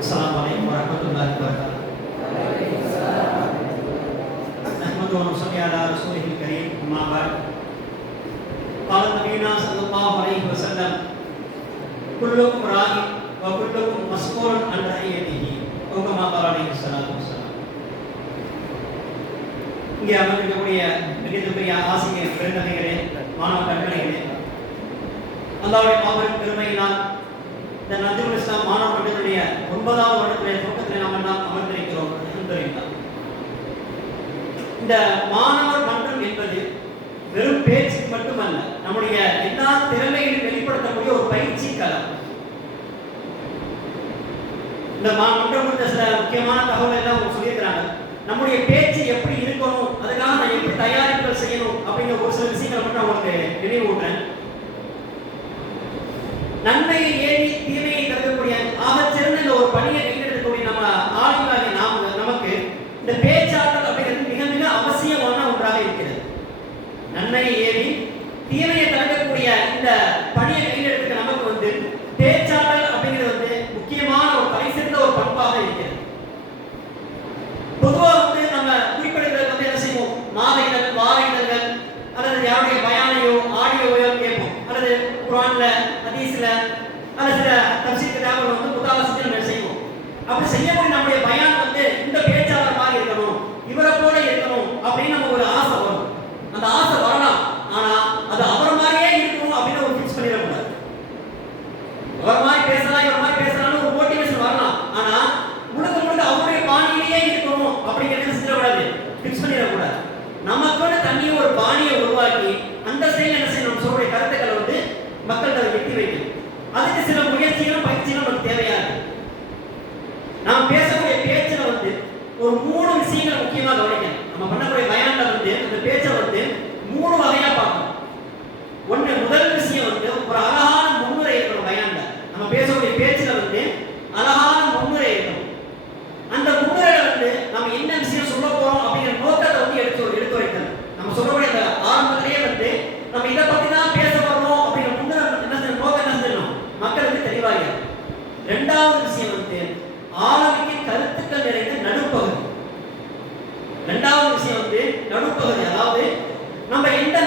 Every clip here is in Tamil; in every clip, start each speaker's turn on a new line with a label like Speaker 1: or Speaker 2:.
Speaker 1: Assalamualaikum warahmatullahi wabarakatuh. نحمده ونصلي على رسوله الكريم أما بعد قال نبينا صلى الله عليه وسلم كلكم راع وكلكم مسؤول இங்கே அமர்ந்திருக்கக்கூடிய மிகப்பெரிய ஆசிரியர் பெருந்தகைகளே மாணவ கண்மணிகளே அல்லாவுடைய மாபெரும் பெருமையினால் இந்த நஜிபுல் இஸ்லாம் மாணவ மன்றத்தினுடைய ஒன்பதாவது வருடத்துடைய துவக்கத்தில் நாம் எல்லாம் அமர்ந்திருக்கிறோம். இந்த மாணவர் மன்றம் என்பது வெறும் பேச்சு மட்டுமல்ல நம்முடைய எல்லா திறமையிலும் வெளிப்படுத்தக்கூடிய ஒரு பயிற்சி களம். இந்த மன்றம் குறித்த சில முக்கியமான தகவல் எல்லாம் அவங்க சொல்லியிருக்கிறாங்க. நம்முடைய பேச்சு எப்படி இருக்கணும் அதுக்காக நான் எப்படி தயாரிப்புகள் செய்யணும் அப்படிங்கிற ஒரு சில விஷயங்களை மட்டும் அவங்களுக்கு நினைவூட்டுறேன். அந்த செயல் என்ன செய்யணும் சொல்ற கருத்துக்களை வந்து மக்கள்கிட்ட எட்டி வைக்கணும் அதுக்கு சில இரண்டாவது விஷயம் வந்து ஆளுமைக்கு கருத்துக்கள் நிறைந்த நடுப்பகுதி. இரண்டாவது விஷயம் வந்து நடுப்பகுதி. அதாவது நம்ம எந்த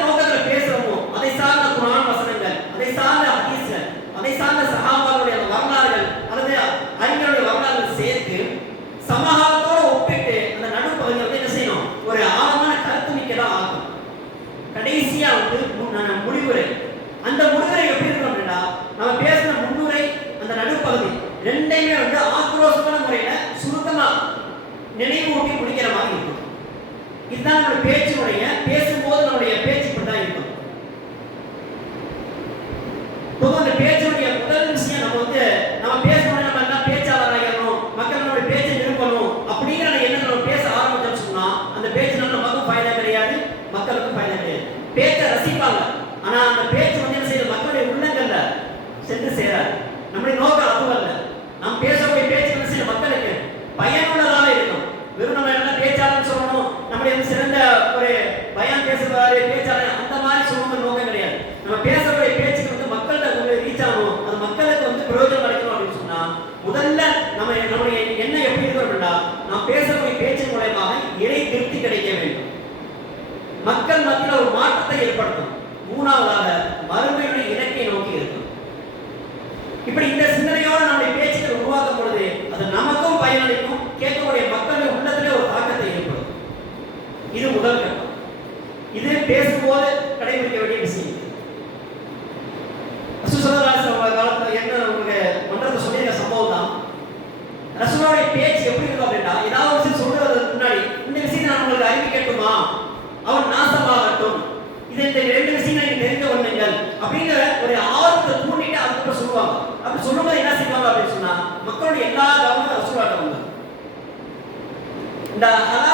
Speaker 1: நம்ம நம்முடைய என்ன எப்படி இருக்கிறோம்டா நாம் பேசக்கூடிய பேச்சு மூலயமாக இணை திருப்தி கிடைக்க வேண்டும். மக்கள் மத்தியில் ஒரு மாற்றத்தை ஏற்படுத்தும். மூணாவதாக மருந்து அப்படின்னு ஒரு ஆர்வத்தை தூண்டிட்டு அதுக்கப்புறம் சொல்லுவாங்க. அப்படி சொல்லும்போது என்ன செய்வாங்க அப்படின்னு சொன்னா மக்களுடைய எல்லா கவனமும் வசூலாட்டம் இந்த ஹலா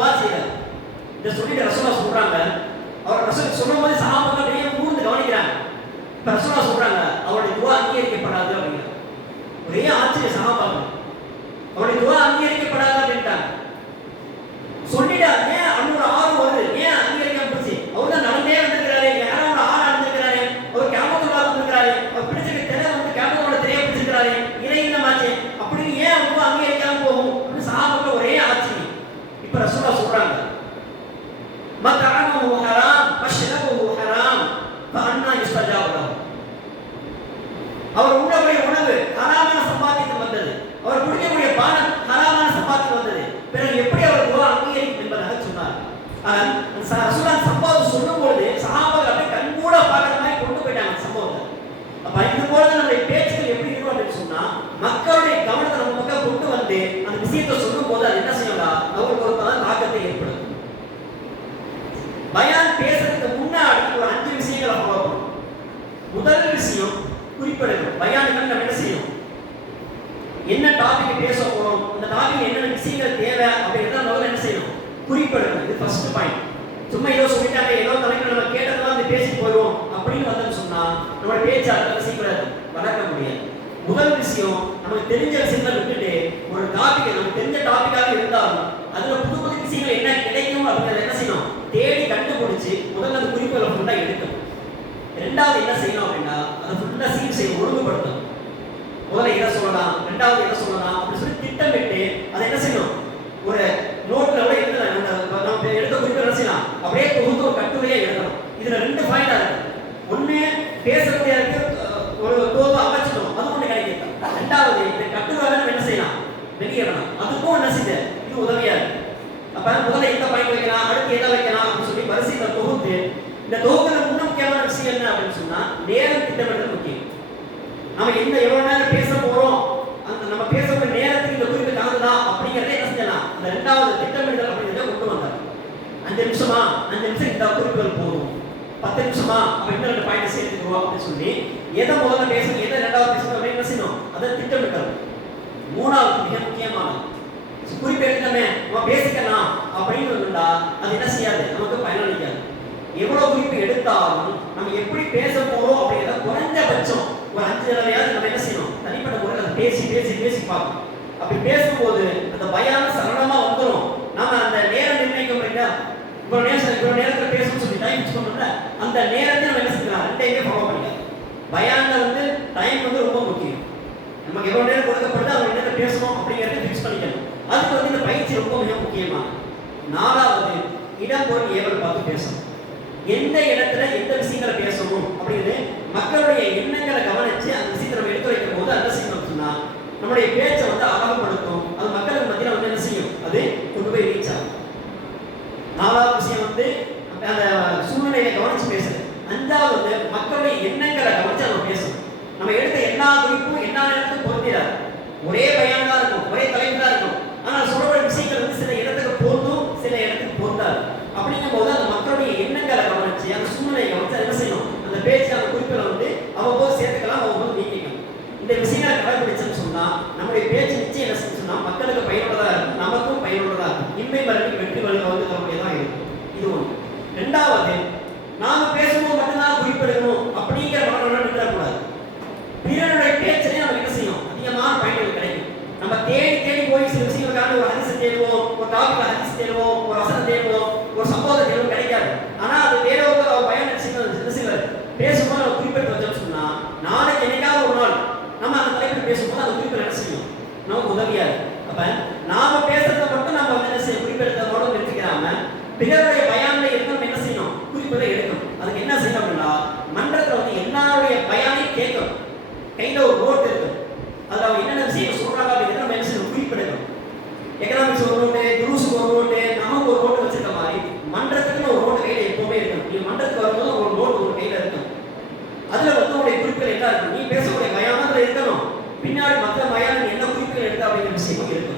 Speaker 1: துவா செய்யலாம் இதை சொல்லிட்டு சொல்றாங்க. அவர் ரசோல் சொல்லும் போது சகாபாக்கள் நிறைய கூர்ந்து கவனிக்கிறாங்க. இப்ப ரசோலா சொல்றாங்க அவருடைய துவா அங்கீகரிக்கப்படாது அப்படின்னா ஒரே ஆச்சரிய சகாபாக்கள். அவருடைய துவா அங்கீகரிக்கப்படாது? அவர் உண்ணக்கூடிய உணவு ஹராமான சம்பாதித்து வந்தது. அவர் குடிக்கக்கூடிய பானம் ஹராம சம்பாத்தியம் வந்தது பிறகு எப்படி அவர் துவா அங்கீகரிக்கும் என்பதாக சொன்னார் ஆனால் ச- ரசூலுல்லாஹ் சம்பவம் சொல்லும் பொழுது சஹாபாக்கள் அப்படியே கண்கூட பார்க்குற மாதிரி கொண்டு போயிட்டாங்க அந்த சம்பவத்தை அப்ப இது போல நம்முடைய பேச்சுகள் எப்படி இருக்கும் அப்படின்னு சொன்னா மக்களுடைய கவனத்தை நம்ம பக்கம் கொண்டு வந்து அந்த விஷயத்தை சொல்லும் போது அது என்ன செய்யலாம் அவங்களுக்கு ஒரு பல தாக்கத்தை ஏற்படும் பயான் பேசுறதுக்கு முன்னாடி ஒரு அஞ்சு விஷயங்களை ஃபாலோ பண்ணணும் முதல் விஷயம் குறிப்பிடணும் பயானுக்கு நம்ம என்ன செய்யணும் என்ன டாபிக் பேச போறோம் அந்த டாபிக் என்னென்ன விஷயங்கள் தேவை அப்படிங்கிறத முதல்ல என்ன செய்யணும் குறிப்பிடணும் இது ஃபர்ஸ்ட் பாயிண்ட் சும்மா ஏதோ சொல்லிட்டாங்க ஏதோ தலைவர் நம்ம கேட்டதெல்லாம் வந்து பேசி போயிடுவோம் அப்படின்னு வந்தோம்னு சொன்னா நம்ம பேச்சு சீக்கிரம் வளர்க்க முடியாது. முதல் விஷயம் நமக்கு தெரிஞ்ச விஷயங்களை விட்டுட்டு ஒரு டாபிக் நமக்கு தெரிஞ்ச டாபிக்காக இருந்தாலும் அதுல புது புது விஷயங்கள் என்ன கிடைக்கும் அப்படிங்கிறத என்ன செய்யணும்? தேடி கண்டுபிடிச்சு முதல்ல அந்த குறிப்புகளை ஃபுல்லா எடுக்கணும். ரெண்டாவது என்ன செய்யணும் அப்படின்னா அதை ஃபுல்லா சீன் செய்ய ஒழுங்குபடுத்தணும். முதல்ல என்ன சொல்லலாம் ரெண்டாவது என்ன சொல்லலாம் அப்படின்னு சொல்லி திட்டமிட்டு அதை என்ன செய்யணும்? ஒரு நோட்ல கூட எழுதலாம் நம்ம நம்ம எடுத்த குறிப்பு என்ன செய்யலாம் அப்படியே தொகுத்து ஒரு கட்டுரையா எழுதணும் இதுல ரெண்டு பாயிண்டா இருக்கு ஒண்ணு பேசக்கூடிய அஹ், ஒரு தோது அமைச்சிடும் அது ஒண்ணு கிடைக்கும் ரெண்டாவது இந்த கட்டுரை நம்ம என்ன செய்யலாம் வெளியிடணும் அதுக்கும் என்ன செய்யுது இது உதவியா இருக்கு அப்ப முதல்ல எந்த பாயிண்ட் வைக்கலாம் அடுத்து எதை வைக்கலாம் அப்படின்னு சொல்லி வரிசையில தொகுத்து இந்த தொகுப்புல முன்ன முக்கியமான விஷயம் என்ன அப்படின்னு சொன்னா நேரம் திட்டமிடுறது முக்கியம் நம்ம எந்த எவ்வளவு நேரம் பேச போறோம் அந்த நம்ம பேசக்கூடிய நேரத்துக்கு இந்த குறிப்பு தகுந்ததா அப்படிங்கறத என்ன செஞ்சலாம் அந்த ரெண்டாவது திட்டமிடுதல் அப்படிங்கறத கொண்டு வந்தார் அஞ்சு நிமிஷமா அஞ்சு நிமிஷம் இந்த குறிப்புகள் போதும். பத்து நிமிஷமா? அப்ப இன்னும் ரெண்டு பாயிண்ட் சேர்த்துக்குவோம் அப்படின்னு சொல்லி எதை முதல்ல பேசணும் எதை ரெண்டாவது பேசணும் அப்படின்னு என்ன செய்யணும்? அதை திட்டமிட்டது மூணாவது மிக முக்கியமானது. குறிப்பு எடுத்தமே நம்ம பேசிக்கலாம் அப்படின்னு இருந்தா அது என்ன செய்யாது? நமக்கு பயனளிக்காது. எவ்வளவு குறிப்பு எடுத்தாலும் நம்ம எப்படி பேச போறோம் அப்படிங்கிறத குறைஞ்சபட்சம் ஒரு அஞ்சு தடவையாவது நம்ம என்ன செய்யணும்? தனிப்பட்ட முறையில் அதை பேசி பேசி பேசி பார்க்கணும். அப்படி பேசும்போது அந்த பயான சரளமா வந்துடும் நாம அந்த நேரம் நிர்ணயிக்கும் இல்லையா இவ்வளவு நேரம் இவ்வளவு நேரத்தில் பேசணும்னு சொல்லி டைம் ஃபிக்ஸ் பண்ணோம்ல அந்த நேரத்தை நம்ம என்ன செஞ்சுக்கலாம் ரெண்டையுமே ஃபாலோ பண்ணிக்கலாம் பயானில் வந்து டைம் வந்து ரொம்ப முக்கியம். நமக்கு எவ்வளோ நேரம் கொடுக்கப்படுது அவங்க என்ன பேசணும் அப்படிங்கிறத ஃபிக்ஸ் பண்ணிக்கணும். அதுக்கு வந்து இந்த பயிற்சி ரொம்ப மிக முக்கியமாக நாலாவது இடம் பொருள் ஏவல் பார்த்து பேசணும். எந்த இடத்துல எந்த விஷயங்களை பேசணும் அப்படின்னு மக்களுடைய எண்ணங்களை கவனித்து அந்த விஷயத்தை நம்ம எடுத்து வைக்கும் போது அந்த செய்யணும் சொன்னா நம்முடைய பேச்சை வந்து அழகுபடுத்தும் அது மக்களுக்கு மத்தியில் வந்து என்ன செய்யும் அது கொண்டு போய் ரீச் ஆகும் நாலாவது விஷயம் வந்து அந்த சூழ்நிலையை கவனிச்சு பேசுறது அஞ்சாவது வந்து மக்களுடைய எண்ணங்களை கவனிச்சு நம்ம பேசணும் நம்ம எடுத்த எல்லா குறிப்பும் எல்லா நேரத்துக்கும் பொருந்திடாது ஒரே பயான் தான் இருக்கும் ஒரே தலைப்பு தான் இருக்கும் ஆனால் சொல்லக்கூடிய விஷயங்கள் வந்து சில இடத்துக்கு பொருந்தும் சில இடத்துக்கு பொருந்தாது அப்படிங்கும் போது அந்த மக்களுடைய எண்ணங்களை கவனிச்சு அந்த சூழ்நிலையை கவனிச்சு அதை என்ன செய்யணும் அந்த பேச்சு அந்த குறிப்புகளை வந்து அவ்வப்போது சேர்த்துக்கலாம் அவ்வப்போது நீக்கிக்கலாம் இந்த விஷயங்களை கடைபிடிச்சோம்னு சொன்னா நம்முடைய பேச்சு நிச்சயம் என்ன செய்யும் சொன்னா மக்களுக்கு பயனுள்ளதா இருக்கும் நமக்கும் பயனுள்ளதா இருக்கும் இன்மை மரபிக்கு வெற்றி வழியில் வந்து தரக்கூடியதான் இருக்கும் இது ஒன்று ரெண்டாவது நாம பேசும்போது மட்டும்தான் குறிப்பெடுக்கணும் அப்படிங்கிற மனநலம் நின்றக்கூடாது பிறருடைய பேச்சிலே நமக்கு என்ன செய்யும் அதிகமான பயன்கள் கிடைக்கும் நம்ம தேடி தேடி போய் சில விஷயங்களுக்கான ஒரு ஹரிசை தேடுவோம் ஒரு டாபிக் ஹரிசு தேடுவோம் ஒரு வசனம் தேடுவோம் ஒரு சம்பவத்தை தேடுவோம் கிடைக்காது ஆனா அது வேற ஒருத்தர் அவர் பயன் என்ன செய்வார் பேசும்போது நம்ம குறிப்பிட்டு வச்சோம்னு சொன்னா நாளைக்கு என்னைக்காவது ஒரு நாள் நம்ம அந்த தலைப்பில் பேசும்போது அந்த குறிப்பில் என்ன செய்யும் நமக்கு உதவியா இருக்கும் அப்ப நாம பேசுறத மட்டும் நம்ம வந்து என்ன செய்ய குறிப்பெடுத்ததோட நிறுத்திக்கிறாம பிறர் பயான்ல இருந்து நம்ம என்ன செய்யணும் குறிப்புகளை எடுக்கணும் அதுக்கு என்ன செய்யணும் அப்படின்னா மன்றத்துல வந்து எல்லாருடைய பயானையும் கேட்கணும் கையில ஒரு நோட் இருக்கு அதுல அவங்க என்னென்ன விஷயம் சொல்றாங்க அப்படிங்கிறத நம்ம என்ன செய்யணும் குறிப்பிடணும் எக்கனாமிக்ஸ் ஒரு நோட்டு குரூஸுக்கு ஒரு நோட்டு நமக்கு ஒரு நோட்டு வச்சிருக்க மாதிரி மன்றத்துக்குன்னு ஒரு நோட்டு கையில எப்பவுமே இருக்கணும் நீ மன்றத்துக்கு வரும்போது ஒரு நோட்டு ஒரு கையில இருக்கணும் அதுல வந்து உடைய குறிப்புகள் என்ன இருக்கும் நீ பேசக்கூடிய மயானத்துல இருக்கணும் பின்னாடி மற்ற மயானம் என்ன குறிப்புகள் எடுத்த அப்படிங்கிற விஷயமும் இருக்கணும்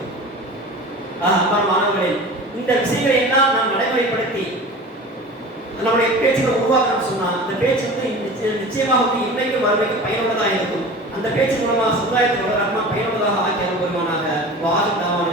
Speaker 1: ஆஹ் அன்பான மாணவர்களே இந்த விஷயங்களை எல்லாம் நாம் நடைமுறைப்படுத்தி நம்முடைய பேச்சுகளை உருவாக்கணும்னு சொன்னால் அந்த பேச்சு வந்து நிச்சய- நிச்சயமாக வந்து இன்றைக்கு வறுமைக்கு பயனுள்ளதாக இருக்கும். அந்த பேச்சு மூலமாக சமுதாயத்துக்கு வளரமா பயனுள்ளதாக ஆக்கி அனுபவமானாக வாதம் தாவான